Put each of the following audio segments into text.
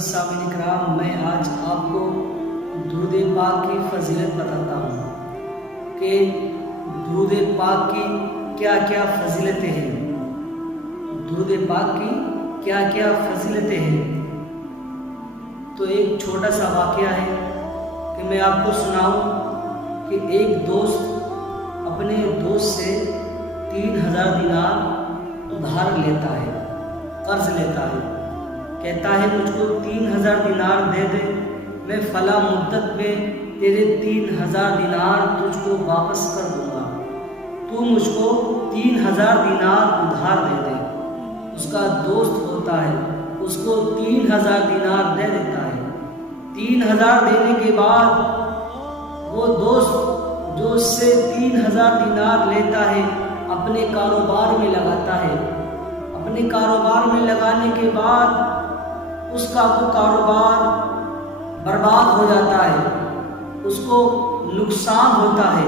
معزز سامعین اکرام، میں آج آپ کو درود پاک کی فضیلت بتاتا ہوں کہ درود پاک کی کیا کیا فضیلتیں ہیں۔ درود پاک کی کیا کیا فضیلتیں ہیں۔ تو ایک چھوٹا سا واقعہ ہے کہ میں آپ کو سناؤں کہ ایک دوست اپنے دوست سے 3000 دینار ادھار لیتا ہے، قرض لیتا ہے، کہتا ہے مجھ کو 3000 دینار دے دے، میں فلاں مدت میں تیرے 3000 دینار تجھ کو واپس کر دوں گا، تو مجھ کو 3000 دینار ادھار دے دے۔ اس کا دوست ہوتا ہے، اس کو 3000 دینار دے دیتا ہے۔ 3000 دینے کے بعد وہ دوست جو اس سے 3000 دینار لیتا ہے اپنے کاروبار میں لگاتا ہے۔ اپنے کاروبار میں لگانے کے بعد اس کا وہ کاروبار برباد ہو جاتا ہے، اس کو نقصان ہوتا ہے،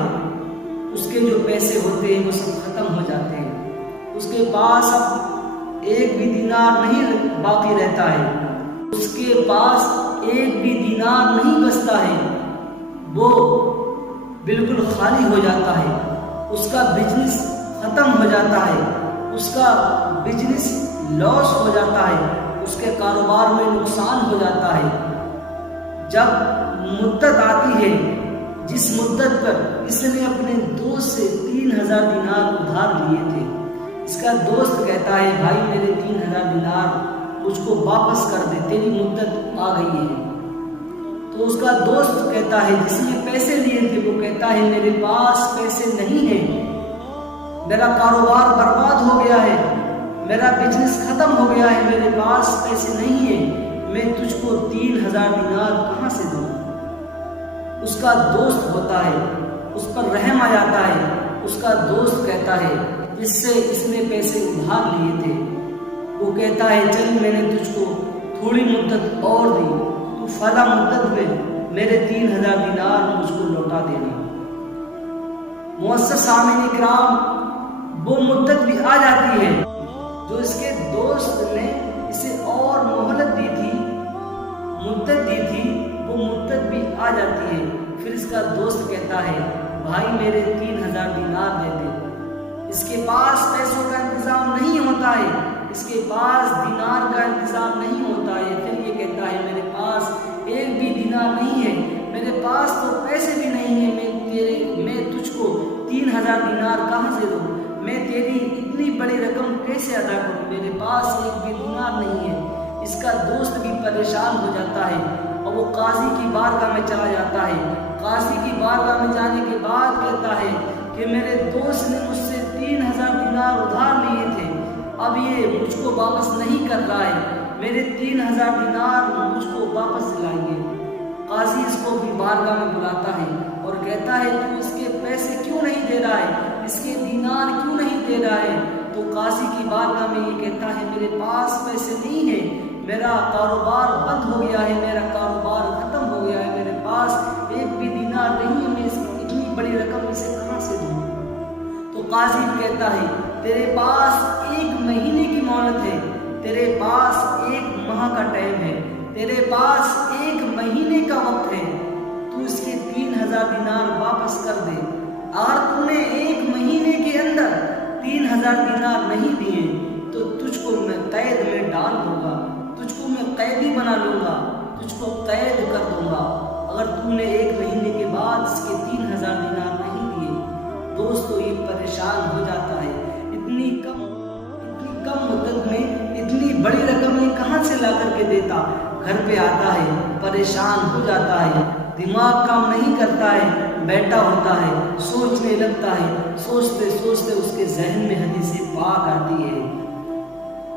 اس کے جو پیسے ہوتے ہیں وہ سب ختم ہو جاتے ہیں، اس کے پاس اب ایک بھی دینار نہیں باقی رہتا ہے، اس کے پاس ایک بھی دینار نہیں بچتا ہے، وہ بالکل خالی ہو جاتا ہے، اس کا بزنس ختم ہو جاتا ہے، اس کا بزنس لاس ہو جاتا ہے، اس کے کاروبار میں نقصان ہو جاتا ہے۔ جب مدت آتی ہے جس مدت پر اس نے اپنے دوست سے 3000 دینار ادھار لیے تھے، اس کا دوست کہتا ہے بھائی میرے 3000 دینار مجھ کو واپس کر دے، تیری مدت آ گئی ہے۔ تو اس کا دوست کہتا ہے جس نے پیسے لیے تھے، وہ کہتا ہے میرے پاس پیسے نہیں ہیں، میرا کاروبار برباد ہو گیا ہے، میرا بزنس ختم ہو گیا ہے، میرے پاس پیسے نہیں ہیں، میں تجھ کو 3000 دینار کہاں سے دوں؟ اس کا دوست ہوتا ہے، اس پر رحم آ جاتا ہے، اس کا دوست کہتا ہے جس سے اس نے پیسے ادھار لیے تھے، وہ کہتا ہے چل میں نے تجھ کو تھوڑی مدت اور دی، تو فلاں مدت میں میرے 3000 دینار مجھ کو لوٹا دینا۔ معزز سامعین اکرام، وہ مدت بھی آ جاتی ہے جو اس کے دوست نے اسے اور مہلت دی تھی، مدت دی تھی، وہ مدت بھی آ جاتی ہے۔ پھر اس کا دوست کہتا ہے بھائی میرے 3000 دینار دے دے۔ اس کے پاس پیسوں کا انتظام نہیں ہوتا ہے، اس کے پاس دینار کا انتظام نہیں ہوتا ہے، پھر یہ کہتا ہے میرے پاس ایک بھی دینار نہیں ہے، میرے پاس تو پیسے بھی نہیں ہیں، میں تجھ کو 3000 دینار کہاں سے دوں؟ میں تیری اتنی بڑی رقم کیسے ادا کروں؟ میرے پاس ایک بھی دینار نہیں ہے۔ اس کا دوست بھی پریشان ہو جاتا ہے اور وہ قاضی کی بارگاہ میں چلا جاتا ہے۔ قاضی کی بارگاہ میں جانے کے بعد کہتا ہے کہ میرے دوست نے مجھ سے 3000 دینار ادھار لیے تھے، اب یہ مجھ کو واپس نہیں کر رہا ہے، میرے 3000 دینار مجھ کو واپس دلائیں گے۔ قاضی اس کو بھی بارگاہ میں بلاتا ہے اور کہتا ہے تو اس کے پیسے کیوں نہیں دے رہا ہے، اس کے دینار کیوں نہیں دے رہا ہے؟ تو قاضی کی بارگاہ میں یہ کہتا ہے میرے پاس پیسے نہیں ہیں، میرا کاروبار بند ہو گیا ہے، میرا کاروبار ختم ہو گیا ہے، میرے پاس ایک بھی دینار نہیں ہے، میں اس کی اتنی بڑی رقم اسے کہاں سے دوں؟ تو قاضی کہتا ہے تیرے پاس 1 مہینے کی مہلت ہے، تیرے پاس 1 ماہ کا ٹائم ہے، تیرے پاس 1 مہینے کا وقت ہے، تو اس کے 3000 دینار واپس کر دے۔ اگر تو نے 1 مہینے کے اندر 3000 دینار نہیں دیے تو تجھ کو میں قید میں ڈال دوں گا، تجھ کو میں قیدی بنا لوں گا، تجھ کو قید کر دوں گا۔ اگر تو نے 1 مہینے کے بعد اس کے 3000 دینار نہیں دیے، دوستو یہ پریشان ہو جاتا ہے، اتنی کم مدت میں اتنی بڑی رقم یہ کہاں سے لا کر کے دیتا؟ گھر پہ آتا ہے، پریشان ہو جاتا ہے، دماغ کام نہیں کرتا ہے، بیٹھا ہوتا ہے، سوچنے لگتا ہے، سوچتے سوچتے اس کے ذہن میں حدیث پاک آتی ہے،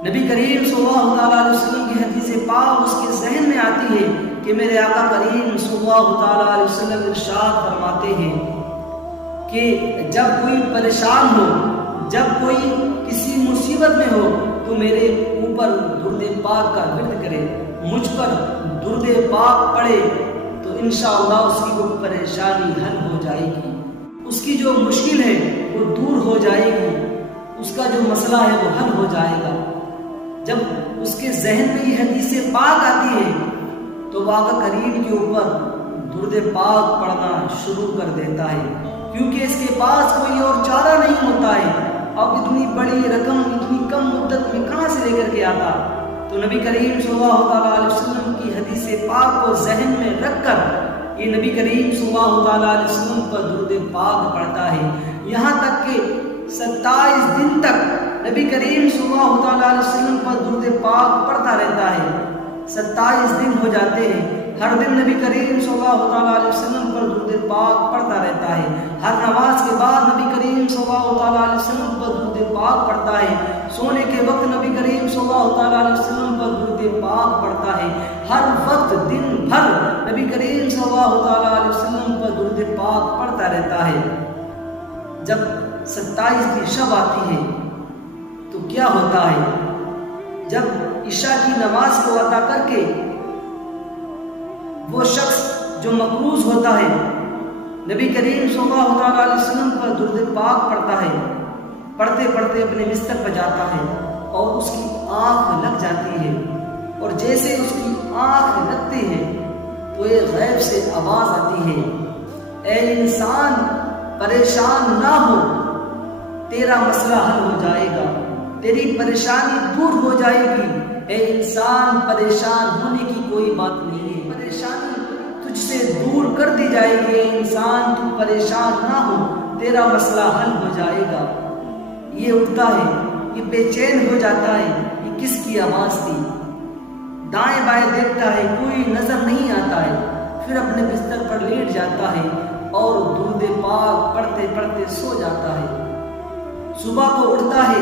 نبی کریم صلی اللہ علیہ وسلم کی حدیث پاک اس کے ذہن میں آتی ہے کہ میرے آقا کریم صلی اللہ علیہ وسلم ارشاد فرماتے ہیں کہ جب کوئی پریشان ہو، جب کوئی کسی مصیبت میں ہو تو میرے اوپر درود پاک کا ورد کرے، مجھ پر درود پاک پڑھے تو انشاءاللہ اس کی وہ پریشانی حل ہو جائے گی، اس کی جو مشکل ہے وہ دور ہو جائے گی، اس کا جو مسئلہ ہے وہ حل ہو جائے گا۔ جب اس کے ذہن میں یہ حدیث پاک آتی ہے تو وہ آقا کریم کے اوپر درود پاک پڑھنا شروع کر دیتا ہے، کیونکہ اس کے پاس کوئی اور چارہ نہیں ہوتا ہے۔ اب اتنی بڑی رقم اتنی کم مدت میں کہاں سے لے کر کے آتا؟ تو نبی کریم صلی اللہ علیہ وسلم کی حدیث پاک کو ذہن میں رکھ کر یہ نبی کریم صلی اللہ علیہ وسلم پر درود پاک پڑھتا ہے، یہاں تک کہ 27 دن تک نبی کریم صلی اللہ علیہ وسلم پر درود پاک پڑھتا رہتا ہے۔ 27 دن ہو جاتے ہیں، ہر دن نبی کریم صلی اللہ علیہ وسلم پر درود پاک پڑھتا رہتا ہے، ہر نماز کے بعد نبی کریم صلی اللہ علیہ وسلم پر درود پاک پڑھتا ہے، سونے کے وقت نبی کریم صلی اللہ علیہ وسلم پر درود پاک پڑھتا ہے، ہر وقت دن بھر نبی کریم صلی اللہ علیہ وسلم پر درود پاک پڑھتا رہتا ہے۔ جب 27 کی شب آتی ہے تو کیا ہوتا ہے؟ جب عشاء کی نماز کو ادا کر کے وہ شخص جو مقروض ہوتا ہے نبی کریم صلی اللہ علیہ وسلم پر درود پاک پڑھتا ہے، پڑھتے پڑھتے اپنے بستر پر جاتا ہے اور اس کی آنکھ لگ جاتی ہے، اور جیسے اس کی آنکھ لگتی ہے تو ایک غیب سے آواز آتی ہے، اے انسان پریشان نہ ہو، تیرا مسئلہ حل ہو جائے گا، تیری پریشانی دور ہو جائے گی، اے انسان پریشان ہونے کی کوئی بات نہیں ہے، پریشانی تجھ سے دور کر دی جائے گی، اے انسان تو پریشان نہ ہو، تیرا مسئلہ حل ہو جائے گا۔ یہ اٹھتا ہے، یہ بے چین ہو جاتا ہے، یہ کس کی آواز تھی؟ دائیں بائیں دیکھتا ہے، کوئی نظر نہیں آتا ہے، پھر اپنے بستر پر لیٹ جاتا ہے اور درود پاک پڑھتے پڑھتے سو جاتا ہے۔ صبح کو اٹھتا ہے،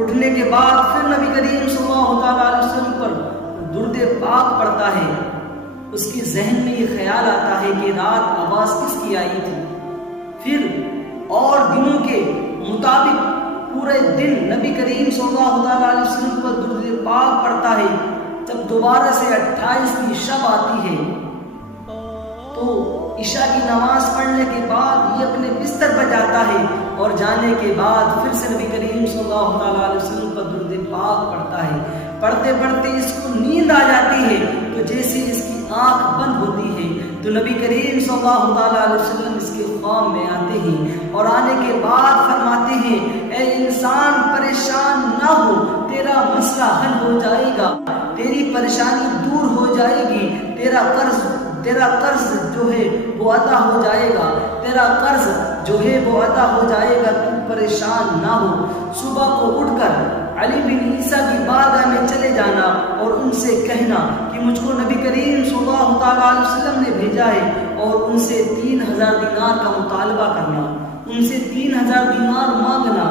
اٹھنے کے بعد پھر نبی کریم صلی اللہ علیہ وسلم پر درود پاک پڑھتا ہے، اس کے ذہن میں یہ خیال آتا ہے کہ رات آواز کس کی آئی تھی، پھر اور دنوں کے مطابق پورے دن نبی کریم صلی اللہ علیہ وسلم پر درود پاک پڑھتا ہے۔ جب دوبارہ سے 28 کی شب آتی ہے تو عشاء کی نماز پڑھنے کے بعد یہ اپنے بستر پر جاتا ہے، اور جانے کے بعد پھر سے نبی کریم صلی اللہ علیہ وسلم پر درود پاک پڑھتا ہے، پڑھتے پڑھتے اس کو نیند آ جاتی ہے، تو جیسے اس کی آنکھ بند ہوتی ہے تو نبی کریم صلی اللہ علیہ وسلم اس کے خواب میں آتے ہیں، اور آنے کے بعد فرماتے ہیں، اے انسان پریشان نہ ہو، تیرا مسئلہ حل ہو جائے گا، تیری پریشانی دور ہو جائے گی، تیرا قرض جو ہے وہ ادا ہو جائے گا، تیرا قرض جو ہے وہ ادا ہو جائے گا، تو پریشان نہ ہو۔ صبح کو اٹھ کر علی بن عیسیٰ کی بارگاہ میں چلے جانا اور ان سے کہنا کہ مجھ کو نبی کریم صلی اللہ علیہ وسلم نے بھیجا ہے، اور ان سے 3000 دینار کا مطالبہ کرنا، ان سے 3000 دینار مانگنا۔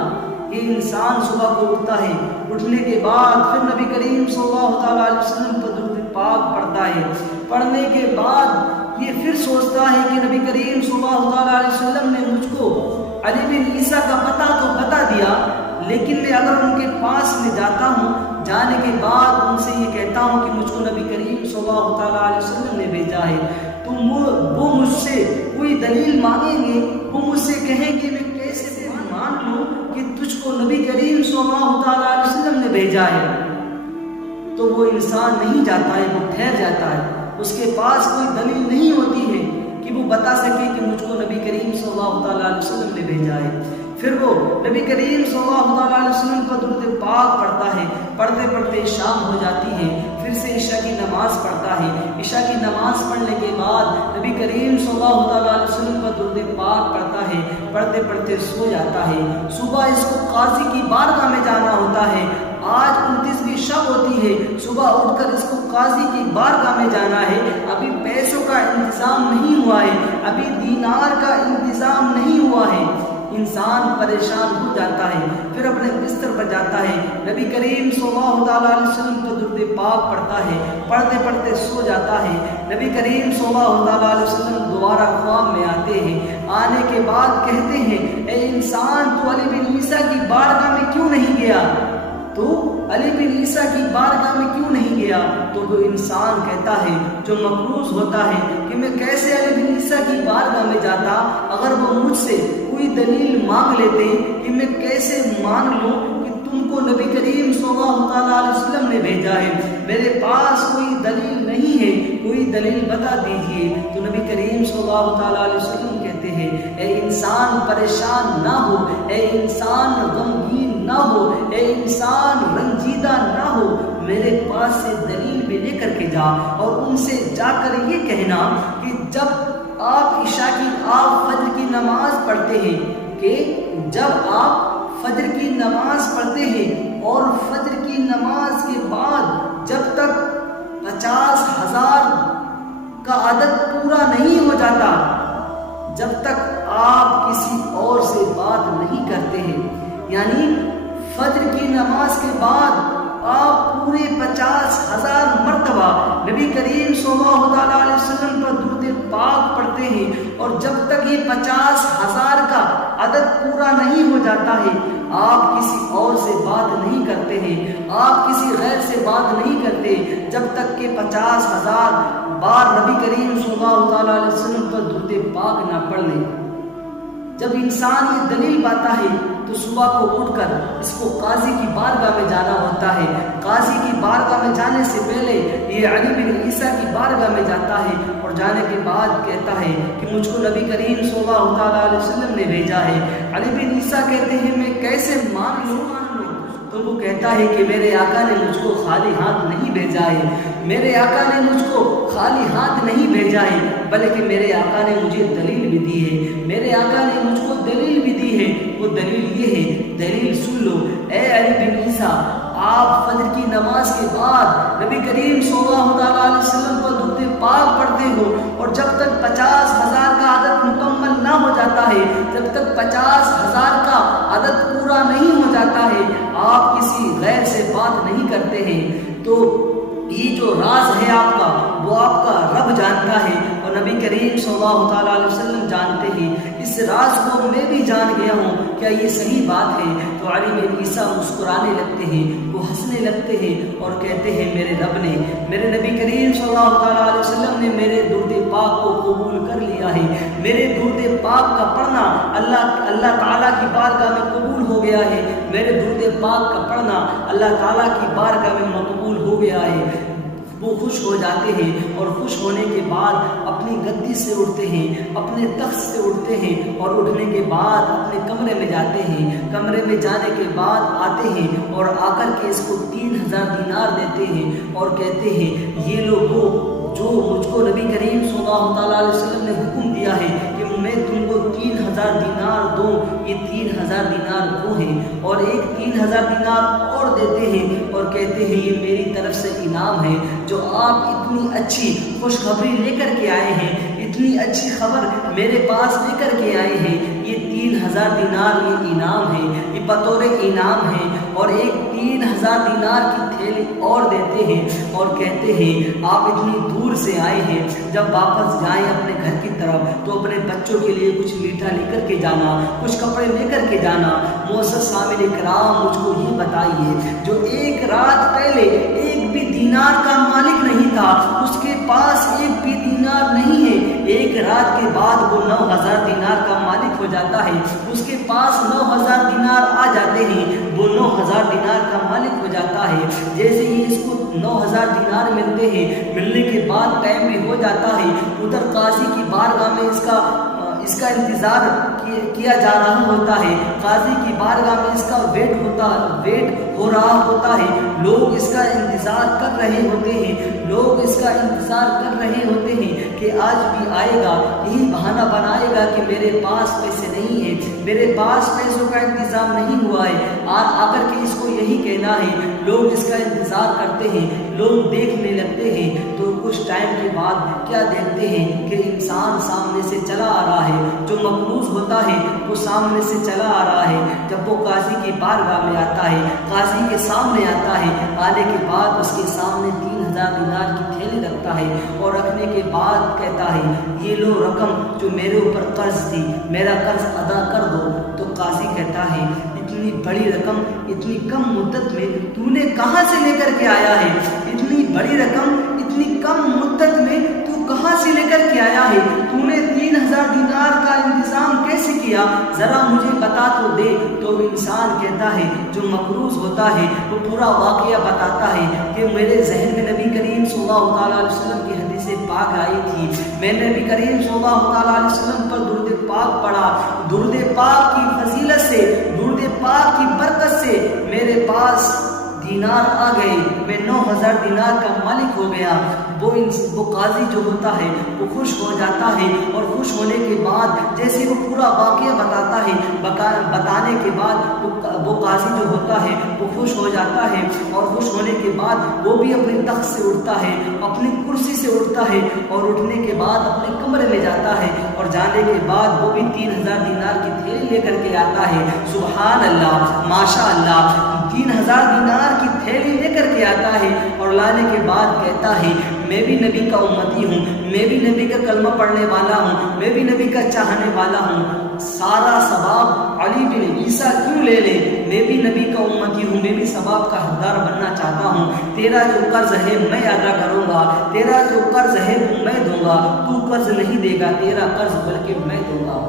یہ انسان صبح کو اٹھتا ہے، اٹھنے کے بعد پھر نبی کریم صلی اللہ علیہ وسلم پر درود پاک پڑھتا ہے، پڑھنے کے بعد یہ پھر سوچتا ہے کہ نبی کریم صلی اللہ علیہ وسلم نے مجھ کو علی بن عیسیٰ کا پتہ تو بتا دیا، لیکن میں اگر ان کے پاس میں جاتا ہوں، جانے کے بعد ان سے یہ کہتا ہوں کہ مجھ کو نبی کریم صلی اللہ علیہ وسلم نے بھیجا ہے، تو وہ مجھ سے کوئی دلیل مانگیں گے، وہ مجھ سے کہیں گے میں کیسے مان لوں کہ تجھ کو نبی کریم صلی اللہ علیہ وسلم نے بھیجا ہے؟ تو وہ انسان نہیں جاتا ہے، وہ ٹھہر جاتا ہے، اس کے پاس کوئی دلیل نہیں ہوتی ہے کہ وہ بتا سکے کہ مجھ کو نبی کریم صلی اللہ علیہ وسلم نے بھیجا ہے۔ پھر وہ نبی کریم صلی اللہ علیہ وسلم پر درود پاک پڑھتا ہے، پڑھتے پڑھتے شام ہو جاتی ہے، پھر سے عشاء کی نماز پڑھتا ہے، عشاء کی نماز پڑھنے کے بعد نبی کریم صلی اللہ علیہ وسلم پر درود پاک پڑھتا ہے، پڑھتے پڑھتے سو جاتا ہے۔ صبح اس کو قاضی کی بارگاہ میں جانا ہوتا ہے، آج 29ویں شب ہوتی ہے، صبح اٹھ کر اس کو قاضی کی بارگاہ میں جانا ہے، ابھی پیسوں کا انتظام نہیں ہوا ہے، ابھی دینار کا انتظام نہیں ہوا ہے، انسان پریشان ہو جاتا ہے، پھر اپنے بستر پر جاتا ہے، نبی کریم صلی اللہ علیہ وسلم پر درود پاک پڑھتا ہے، پڑھتے پڑھتے سو جاتا ہے۔ نبی کریم صلی اللہ علیہ وسلم دوبارہ خواب میں آتے ہیں، آنے کے بعد کہتے ہیں، اے انسان تو علی بن عیسیٰ کی بارگاہ میں کیوں نہیں گیا؟ تو علی بن عیسیٰ کی بارگاہ میں کیوں نہیں گیا؟ تو وہ انسان کہتا ہے جو مقروض ہوتا ہے کہ میں کیسے علی بن عیسیٰ کی بارگاہ میں جاتا، اگر وہ مجھ سے کوئی دلیل مانگ لیتے کہ میں کیسے مان لوں کہ تم کو نبی کریم صلی اللہ علیہ وسلم نے بھیجا ہے، میرے پاس کوئی دلیل نہیں ہے، کوئی دلیل بتا دیجئے۔ تو نبی کریم صلی اللہ علیہ وسلم کہتے ہیں اے انسان پریشان نہ ہو، اے انسان غمگین نہ ہو، اے انسان رنجیدہ نہ ہو، میرے پاس سے دلیل بھی لے کر کے جا اور ان سے جا کر یہ کہنا کہ جب آپ فجر کی نماز پڑھتے ہیں، کہ جب آپ فجر کی نماز پڑھتے ہیں اور فجر کی نماز کے بعد جب تک 50,000 کا عدد پورا نہیں ہو جاتا، جب تک آپ کسی اور سے بات نہیں کرتے ہیں، یعنی فجر کی نماز کے بعد آپ پورے 50,000 مرتبہ نبی کریم صلی اللہ علیہ وسلم پر درود پاک پڑھتے ہیں، اور جب تک یہ 50,000 کا عدد پورا نہیں ہو جاتا ہے آپ کسی اور سے بات نہیں کرتے ہیں، آپ کسی غیر سے بات نہیں کرتے، جب تک کہ 50,000 بار نبی کریم صلی اللہ علیہ وسلم پر درود پاک نہ پڑھ لیں۔ جب انسان یہ دلیل پاتا ہے تو صبح کو اٹھ کر اس کو قاضی کی بارگاہ میں جانا ہوتا ہے۔ قاضی کی بارگاہ میں جانے سے پہلے یہ علی بن عیسیٰ کی بارگاہ میں جاتا ہے، اور جانے کے بعد کہتا ہے کہ مجھ کو نبی کریم صلی اللہ علیہ وسلم نے بھیجا ہے۔ علی بن عیسیٰ کہتے ہیں میں کیسے مان لوں؟ تو وہ کہتا ہے کہ میرے آقا نے مجھ کو خالی ہاتھ نہیں بھیجا ہے، میرے آقا نے مجھ کو خالی ہاتھ نہیں بھیجا ہے، بلکہ میرے آقا نے مجھے دلیل بھی دی ہے، میرے آقا نے مجھ کو دلیل بھی دی ہے۔ وہ دلیل یہ ہے، دلیل سن لو اے علی بن عیسیٰ، آپ فجر کی نماز کے بعد نبی کریم صلی اللہ علیہ وسلم پر درود پاک پڑھتے ہو، اور جب تک 50,000 کا عدد مکمل نہ ہو جاتا ہے، جب تک 50,000 کا عدد پورا نہیں ہو جاتا ہے آپ کسی غیر سے بات نہیں کرتے ہیں۔ تو یہ جو راز ہے آپ کا وہ آپ کا رب جانتا ہے اور نبی کریم صلی اللہ علیہ وسلم جانتے ہیں، اس راز کو میں بھی جان گیا ہوں، کیا یہ صحیح بات ہے؟ تو علی بن عیسیٰ مسکرانے لگتے ہیں، وہ ہنسنے لگتے ہیں اور کہتے ہیں میرے رب نے، میرے نبی کریم صلی اللہ علیہ وسلم نے میرے درود پاک کو قبول کر لیا ہے، میرے درود پاک کا پڑھنا اللہ تعالیٰ کی بارگاہ میں قبول ہو گیا ہے، میرے درود پاک کا پڑھنا اللہ تعالیٰ کی بارگاہ میں مقبول ہو گیا ہے۔ وہ خوش ہو جاتے ہیں، اور خوش ہونے کے بعد اپنی گدی سے اٹھتے ہیں، اپنے تخت سے اٹھتے ہیں، اور اٹھنے کے بعد اپنے کمرے میں جاتے ہیں، کمرے میں جانے کے بعد آتے ہیں اور آ کر کے اس کو 3,000 دینار دیتے ہیں اور کہتے ہیں یہ لو وہ جو مجھ کو نبی کریم صلی اللہ علیہ وسلم نے حکم دیا ہے کہ میں تم کو 3,000 دینار دوں، یہ 3,000 دینار وہ ہیں، اور ایک 3,000 دینار اور دیتے ہیں اور کہتے ہیں یہ میری طرف سے انعام ہے، جو آپ اتنی اچھی خوشخبری لے کر کے آئے ہیں، اتنی اچھی خبر میرے پاس لے کر کے آئے ہیں، یہ 3,000 دینار یہ انعام ہے، یہ بطور انعام ہے، اور ایک 3,000 دینار کی تھیلی اور دیتے ہیں اور کہتے ہیں آپ اتنی دور سے آئے ہیں، جب واپس جائیں اپنے گھر کی طرف تو اپنے بچوں کے لیے کچھ میٹھا لے کر کے جانا، کچھ کپڑے لے کر کے جانا۔ معزز سامعین کرام، مجھ کو یہ بتائیے جو ایک رات پہلے ایک بھی دینار کا مالک نہیں تھا، اس کے پاس ایک بھی دینار نہیں ہے، ایک رات کے بعد وہ 9,000 دینار کا مالک ہو جاتا ہے، اس کے پاس 9,000 دینار آ جاتے ہیں، وہ 9,000 دینار کا مالک ہو جاتا ہے۔ جیسے ہی اس کو 9,000 دینار ملتے ہیں، ملنے کے بعد ٹائم بھی ہو جاتا ہے، ادھر قاضی کی بارگاہ میں اس کا انتظار کیا جا رہا ہوتا ہے، قاضی کی بارگاہ میں اس کا ویٹ ہو رہا ہوتا ہے، لوگ اس کا انتظار کر رہے ہوتے ہیں، لوگ اس کا انتظار کر رہے ہوتے ہیں کہ آج بھی آئے گا، یہی بہانہ بنائے گا کہ میرے پاس پیسے نہیں ہیں، میرے پاس پیسوں کا انتظام نہیں ہوا ہے، آ کر کے اس کو یہی کہنا ہے، لوگ اس کا انتظار کرتے ہیں، لوگ دیکھنے لگتے ہیں، تو کچھ ٹائم کے بعد کیا دیکھتے ہیں کہ انسان سامنے سے چلا آ رہا ہے، جو مقروض ہوتا ہے وہ سامنے سے چلا آ رہا ہے۔ جب وہ قاضی کی بارگاہ میں آتا ہے، قاضی کے سامنے آتا ہے، آنے کے بعد اس کے سامنے 3,000 دینار کی تھیلی رکھتا ہے، اور رکھنے کے بعد کہتا ہے یہ لو رقم جو میرے اوپر قرض تھی، میرا قرض ادا کر دو۔ تو قاضی کہتا ہے اتنی بڑی رقم اتنی کم مدت میں تو نے کہاں سے لے کر کے آیا ہے؟ اتنی بڑی رقم اتنی اتنی کم مدت میں تو کہاں سے لے کر کے آیا ہے؟ تو نے 3000 دینار کا انتظام کیسے کیا؟ ذرا مجھے بتا تو دے۔ تو انسان کہتا ہے، جو مقروض ہوتا ہے وہ پورا واقعہ بتاتا ہے کہ میرے ذہن میں نبی کریم صلی اللہ تعالیٰ علیہ وسلم کی حدیث پاک آئی تھی، میں نے نبی کریم صلی اللہ تعالیٰ علیہ وسلم پر درود پاک پڑھا، درود پاک کی فضیلت سے، درود پاک کی برکت سے میرے پاس دینار آ گئے، میں 9000 دینار کا مالک ہو گیا۔ وہ قاضی جو ہوتا ہے وہ خوش ہو جاتا ہے، اور خوش ہونے کے بعد جیسے وہ پورا واقعہ بتاتا ہے، بتانے کے بعد وہ قاضی جو ہوتا ہے وہ خوش ہو جاتا ہے، اور خوش ہونے کے بعد وہ بھی اپنے تخت سے اٹھتا ہے، اپنی کرسی سے اٹھتا ہے، اور اٹھنے کے بعد اپنے کمرے میں جاتا ہے، اور جانے کے بعد وہ بھی 3000 دینار کی تھیلی لے کر کے آتا ہے۔ سبحان اللہ، ماشاء اللہ، 3000 دینار کی تھیلی لے کر کے آتا ہے، اور لانے کے بعد کہتا ہے میں بھی نبی کا امتی ہوں، میں بھی نبی کا کلمہ پڑھنے والا ہوں، میں بھی نبی کا چاہنے والا ہوں، سارا ثواب علی بن عیسیٰ کیوں لے لے؟ میں بھی نبی کا امتی ہوں، میں بھی ثواب کا حقدار بننا چاہتا ہوں، تیرا جو قرض ہے میں ادا کروں گا، تیرا جو قرض ہے وہ میں دوں گا، تو قرض نہیں دے گا، تیرا قرض بلکہ میں دوں گا۔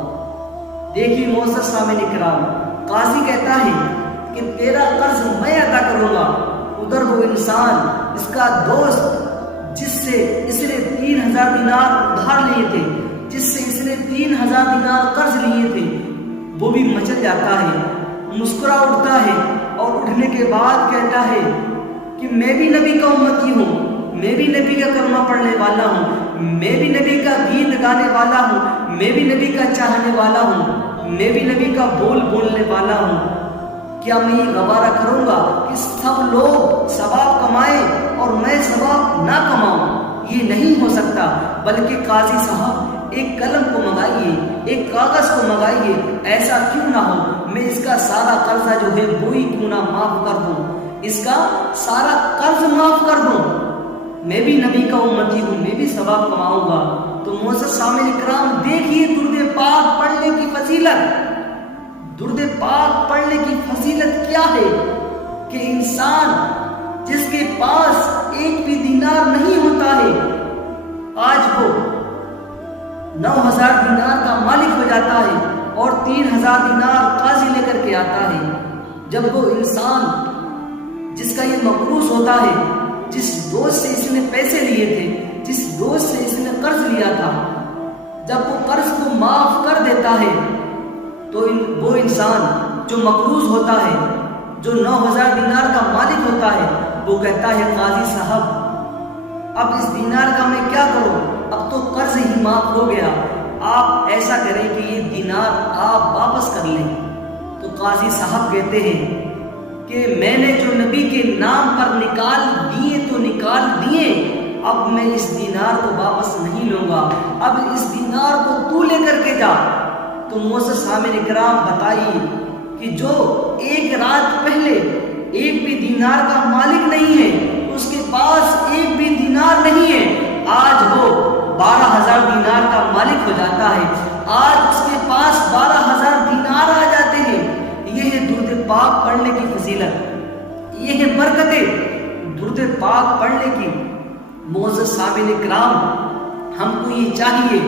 دیکھیے معزز سامعین کرام، قاضی کہتا ہے کہ تیرا قرض میں ادا کروں گا۔ ادھر وہ انسان، اس کا دوست جس سے اس نے 3000 دینار ادھار لیے تھے، جس سے اس نے 3000 دینار قرض لیے تھے، وہ بھی مچل جاتا ہے، مسکرا اٹھتا ہے، اور اٹھنے کے بعد کہتا ہے کہ میں بھی نبی کا امتی ہوں، میں بھی نبی کا کلمہ پڑھنے والا ہوں، میں بھی نبی کا گیت گانے والا ہوں، میں بھی نبی کا چاہنے والا ہوں، میں بھی نبی کا بول بولنے والا ہوں۔ کیا میں یہ گوارا کروں گا کہ سب لوگ ثواب کمائیں اور میں ثواب نہ کماؤں؟ یہ نہیں ہو سکتا، بلکہ قاضی صاحب ایک قلم کو منگائیے، ایک کاغذ کو منگائیے، ایسا کیوں نہ ہو میں اس کا سارا قرضہ جو ہے وہی کیوں نہ معاف کر دوں، اس کا سارا قرض معاف کر دوں، میں بھی نبی کا امتی ہوں، میں بھی ثواب کماؤں گا۔ تو معزز سامعین کرام، دیکھیے درود پاک پڑھنے کی فضیلت، درود پاک پڑھنے کی فضیلت کیا ہے کہ انسان جس کے پاس ایک بھی دینار نہیں ہوتا ہے، آج وہ 9000 دینار کا مالک ہو جاتا ہے، اور 3000 دینار قاضی لے کر کے آتا ہے۔ جب وہ انسان جس کا یہ مقروض ہوتا ہے، جس دوست سے اس نے پیسے لیے تھے، جس دوست سے اس نے قرض لیا تھا، جب وہ قرض کو معاف کر دیتا ہے تو وہ انسان جو مقروض ہوتا ہے، جو 9000 دینار کا مالک ہوتا ہے، وہ کہتا ہے قاضی صاحب اب اس دینار کا میں کیا کروں، اب تو قرض ہی معاف ہو گیا، آپ ایسا کریں کہ یہ دینار آپ واپس کر لیں۔ تو قاضی صاحب کہتے ہیں کہ میں نے جو نبی کے نام پر نکال دیے تو نکال دیے، اب میں اس دینار کو واپس نہیں لوں گا، اب اس دینار کو تو لے کر کے جا۔ تو معزز سامعین کرام بتائیے کہ جو ایک رات پہلے ایک بھی دینار کا مالک نہیں ہے، اس کے پاس ایک بھی دینار نہیں ہے، آج وہ 12000 دینار کا مالک ہو جاتا ہے، آج اس کے پاس 12000 دینار آ جاتے ہیں۔ یہ ہے درود پاک پڑھنے کی فضیلت، یہ ہے برکتیں درود پاک پڑھنے کی۔ معزز سامعین کرام، ہم کو یہ چاہیے،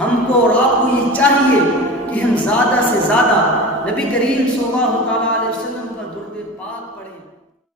ہم کو اور آپ کو یہ چاہیے کہ ہم زیادہ سے زیادہ نبی کریم صلی اللہ تعالیٰ علیہ